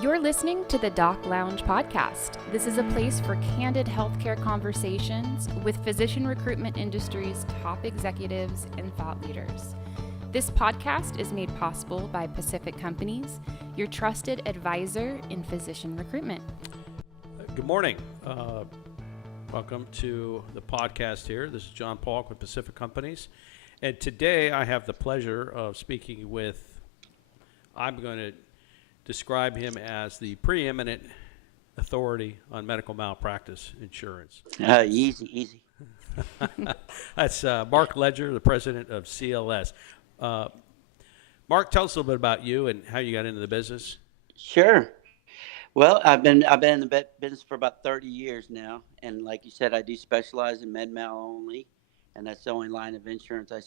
You're listening to the Doc Lounge podcast. This is a place for candid healthcare conversations with physician recruitment industry's top executives and thought leaders. This podcast is made possible by Pacific Companies, your trusted advisor in physician recruitment. Good morning. Welcome to the podcast here. This is John Paulk with Pacific Companies. And today I have the pleasure of speaking with, I'm going to describe him as the preeminent authority on medical malpractice insurance. Easy. That's Mark Ledger, the president of CLS. Mark, tell us a little bit about you and how you got into the business. Sure. Well, I've been in the business for about 30 years now, and like you said, I do specialize in med mal only, and that's the only line of insurance I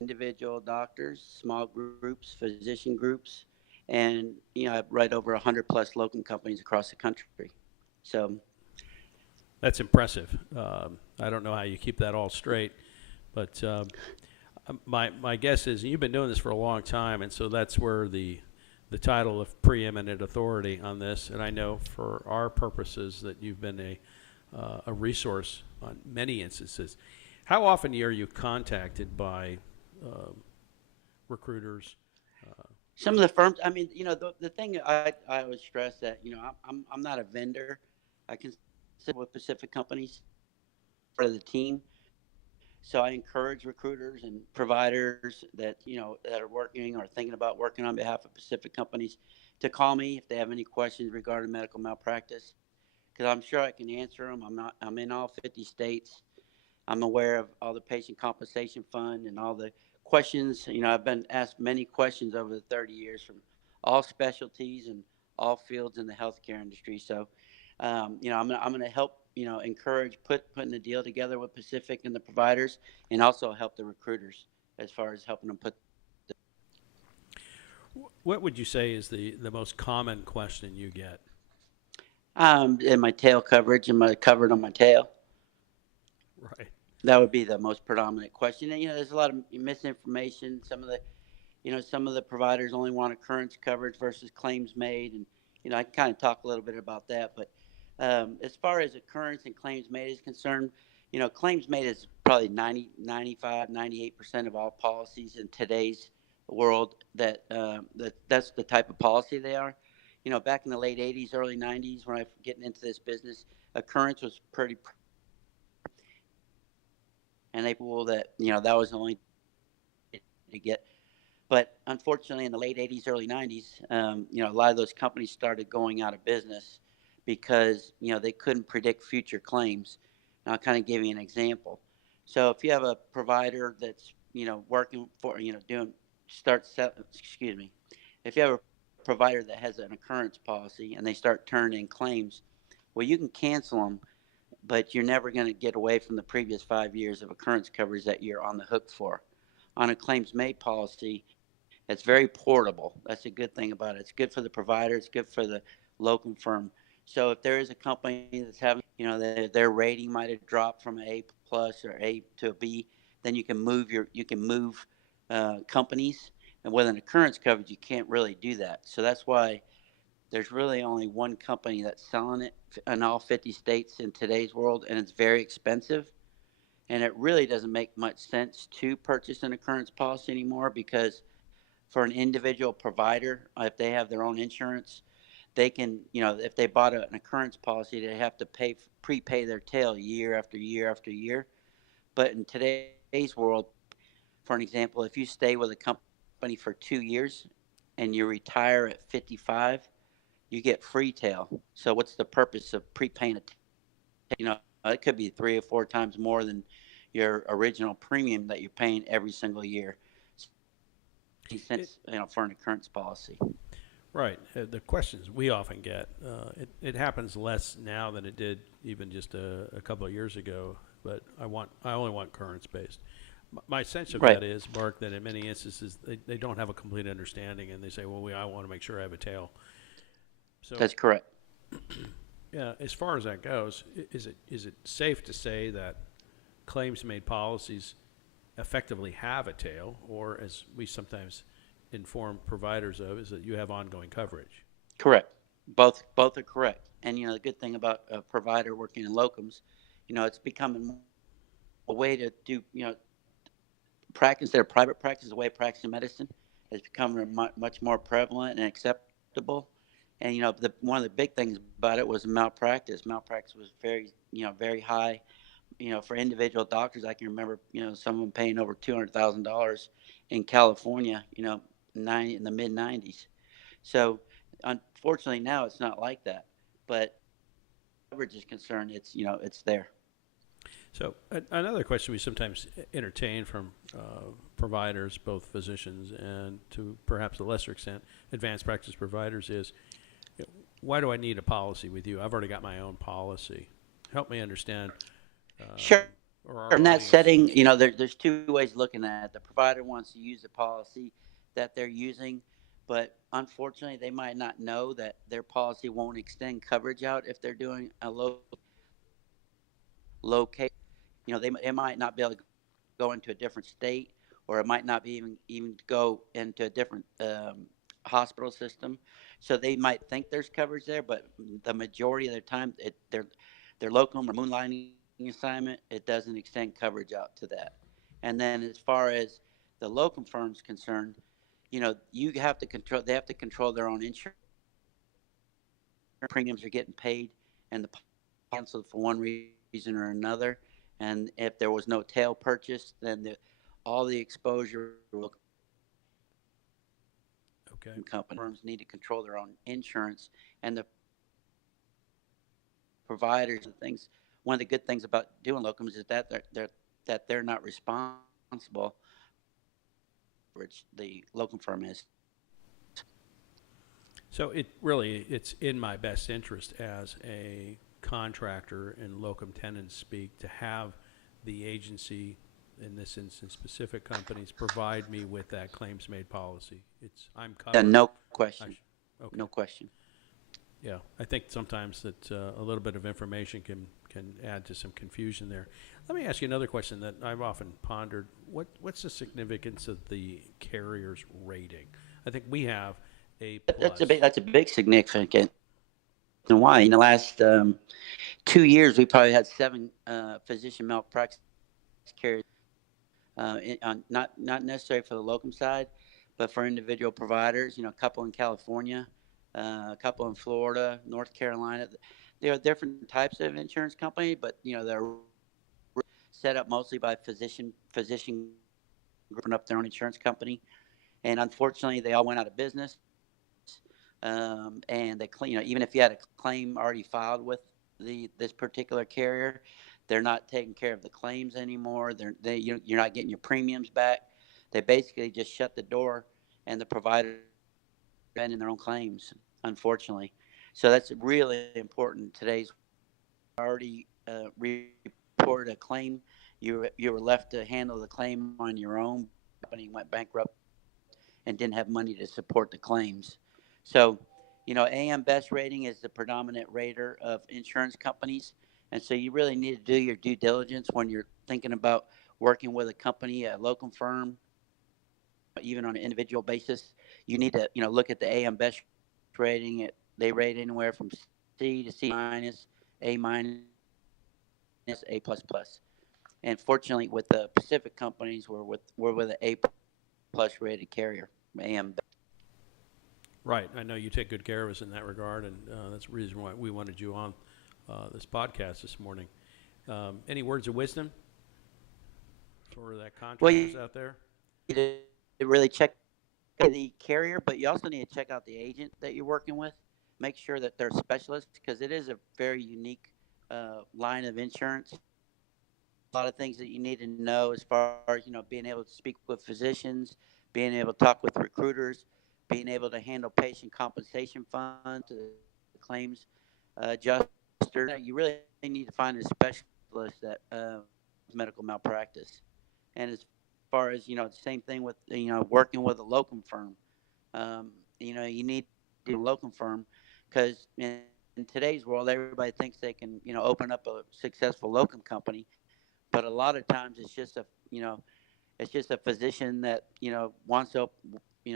individual doctors, small groups, physician groups, and I write over 100 plus locum companies across the country. So that's impressive. I don't know how you keep that all straight, but my guess is you've been doing this for a long time, and so that's where the title of preeminent authority on this, and I know for our purposes that you've been a resource on many instances. How often are you contacted by recruiters? Some of the firms, the thing I always stress that, I'm not a vendor. I can sit with Pacific Companies for the team. So I encourage recruiters and providers that, that are working or thinking about working on behalf of Pacific Companies to call me if they have any questions regarding medical malpractice, because I'm sure I can answer them. I'm in all 50 states. I'm aware of all the patient compensation fund and all the questions. I've been asked many questions over the 30 years from all specialties and all fields in the healthcare industry. So, I'm going to help, encourage putting the deal together with Pacific and the providers, and also help the recruiters as far as helping them put. What would you say is the most common question you get? In my tail coverage, am I covered on my tail? Right. That would be the most predominant question. And, there's a lot of misinformation. Some of the providers only want occurrence coverage versus claims made. And, I can kind of talk a little bit about that. But as far as occurrence and claims made is concerned, claims made is probably 98% of all policies in today's world that's the type of policy they are. Back in the late 80s, early 90s, when I was getting into this business, occurrence was pretty and they rule that that was only to get. But unfortunately, in the late 80s, early 90s, a lot of those companies started going out of business because they couldn't predict future claims. And I'll kind of give you an example. So if you have a provider that's working for if you have a provider that has an occurrence policy and they start turning in claims, well, you can cancel them, but you're never going to get away from the previous 5 years of occurrence coverage that you're on the hook for. On a claims made policy, it's very portable. That's a good thing about it. It's good for the provider. It's good for the locum firm. So if there is a company that's having, their rating might have dropped from an A plus or A to a B, then you can move companies. And with an occurrence coverage, you can't really do that. So that's why there's really only one company that's selling it in all 50 states in today's world, and it's very expensive. And it really doesn't make much sense to purchase an occurrence policy anymore, because for an individual provider, if they have their own insurance, they can, if they bought an occurrence policy, they have to prepay their tail year after year after year. But in today's world, for an example, if you stay with a company for 2 years and you retire at 55, you get free tail. So what's the purpose of prepaying it? It could be 3 or 4 times more than your original premium that you're paying every single year. Cents, for an occurrence policy. Right. The questions we often get, it happens less now than it did even just a couple of years ago. But I only want occurrence based. My sense of that is, Mark, that in many instances they don't have a complete understanding, and they say, "Well, I want to make sure I have a tail." So that's correct. Yeah. As far as that goes, is it safe to say that claims made policies effectively have a tail, or as we sometimes inform providers of, is that you have ongoing coverage? Correct. Both are correct. And the good thing about a provider working in locums, it's becoming a way to do practice. Their private practice, the way of practicing medicine, has become much more prevalent and acceptable. And one of the big things about it was malpractice. Malpractice was very high. For individual doctors, I can remember someone paying over $200,000 in California. In the mid '90s. So unfortunately now it's not like that. But coverage is concerned, it's there. So another question we sometimes entertain from providers, both physicians and to perhaps a lesser extent advanced practice providers, is why do I need a policy with you? I've already got my own policy. Help me understand, Sure. or our In that audience. setting, there's two ways looking at it. The provider wants to use the policy that they're using, but unfortunately, they might not know that their policy won't extend coverage out if they're doing a low case. They might not be able to go into a different state, or it might not be even go into a different hospital system. So they might think there's coverage there, but the majority of their time, their locum or moonlighting assignment, it doesn't extend coverage out to that. And then as far as the locum firm's concerned, you have to control. They have to control their own insurance. Premiums are getting paid, and the canceled for one reason or another. And if there was no tail purchase, then all the exposure will. Okay. Company firms need to control their own insurance, and the providers and things. One of the good things about doing locums is that they're not responsible, which the locum firm is. So it's in my best interest as a contractor in locum tenens speak to have the agency, in this instance specific companies, provide me with that claims made policy. I'm covered. No question. Okay. No question. Yeah, I think sometimes that a little bit of information can add to some confusion there. Let me ask you another question that I've often pondered. What's the significance of the carrier's rating? I think we have A+. That's a big significant. And why? In the last 2 years, we probably had 7 physician malpractice carriers. Not necessarily for the locum side, but for individual providers. A couple in California, a couple in Florida, North Carolina. There are different types of insurance company, but they're set up mostly by physician grouping up their own insurance company, and unfortunately, they all went out of business. And they even if you had a claim already filed with this particular carrier, they're not taking care of the claims anymore. You're not getting your premiums back. They basically just shut the door, and the provider in their own claims, unfortunately. So that's really important. Today's already reported a claim. You were left to handle the claim on your own. The company went bankrupt and didn't have money to support the claims. So, AM Best Rating is the predominant rater of insurance companies. And so you really need to do your due diligence when you're thinking about working with a company, a locum firm, even on an individual basis. You need to, look at the AM Best Rating. They rate anywhere from C to C minus, A minus, A plus plus. And fortunately, with the Pacific companies, we're with an A plus rated carrier, AM. Right. I know you take good care of us in that regard, and that's the reason why we wanted you on this podcast this morning. Any words of wisdom for that contractors out there? You need to really check the carrier, but you also need to check out the agent that you're working with. Make sure that they're specialists, because it is a very unique line of insurance. A lot of things that you need to know as far as being able to speak with physicians, being able to talk with recruiters, being able to handle patient compensation funds, claims adjuster. You really need to find a specialist that medical malpractice. And as far as the same thing with working with a locum firm. You need to do a locum firm, because in today's world, everybody thinks they can open up a successful locum company, but a lot of times it's just a physician that wants to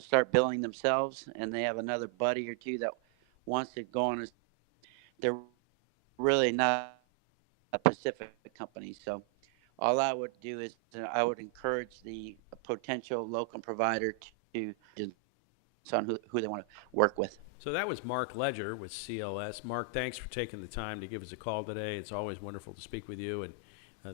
start billing themselves, and they have another buddy or two that wants to go on, they're really not a Pacific company. So all I would do is I would encourage the potential locum provider to on who they want to work with. So that was Mark Ledger with CLS. Mark, thanks for taking the time to give us a call today. It's always wonderful to speak with you, and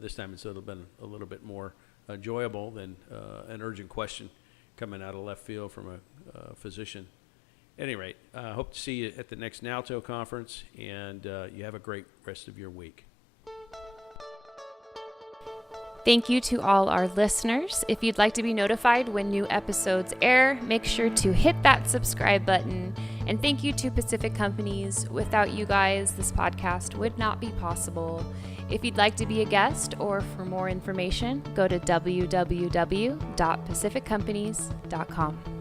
this time it's been a little bit more enjoyable than an urgent question coming out of left field from a physician. At any rate, I hope to see you at the next NALTO conference, and you have a great rest of your week. Thank you to all our listeners. If you'd like to be notified when new episodes air, make sure to hit that subscribe button. And thank you to Pacific Companies. Without you guys, this podcast would not be possible. If you'd like to be a guest or for more information, go to www.pacificcompanies.com.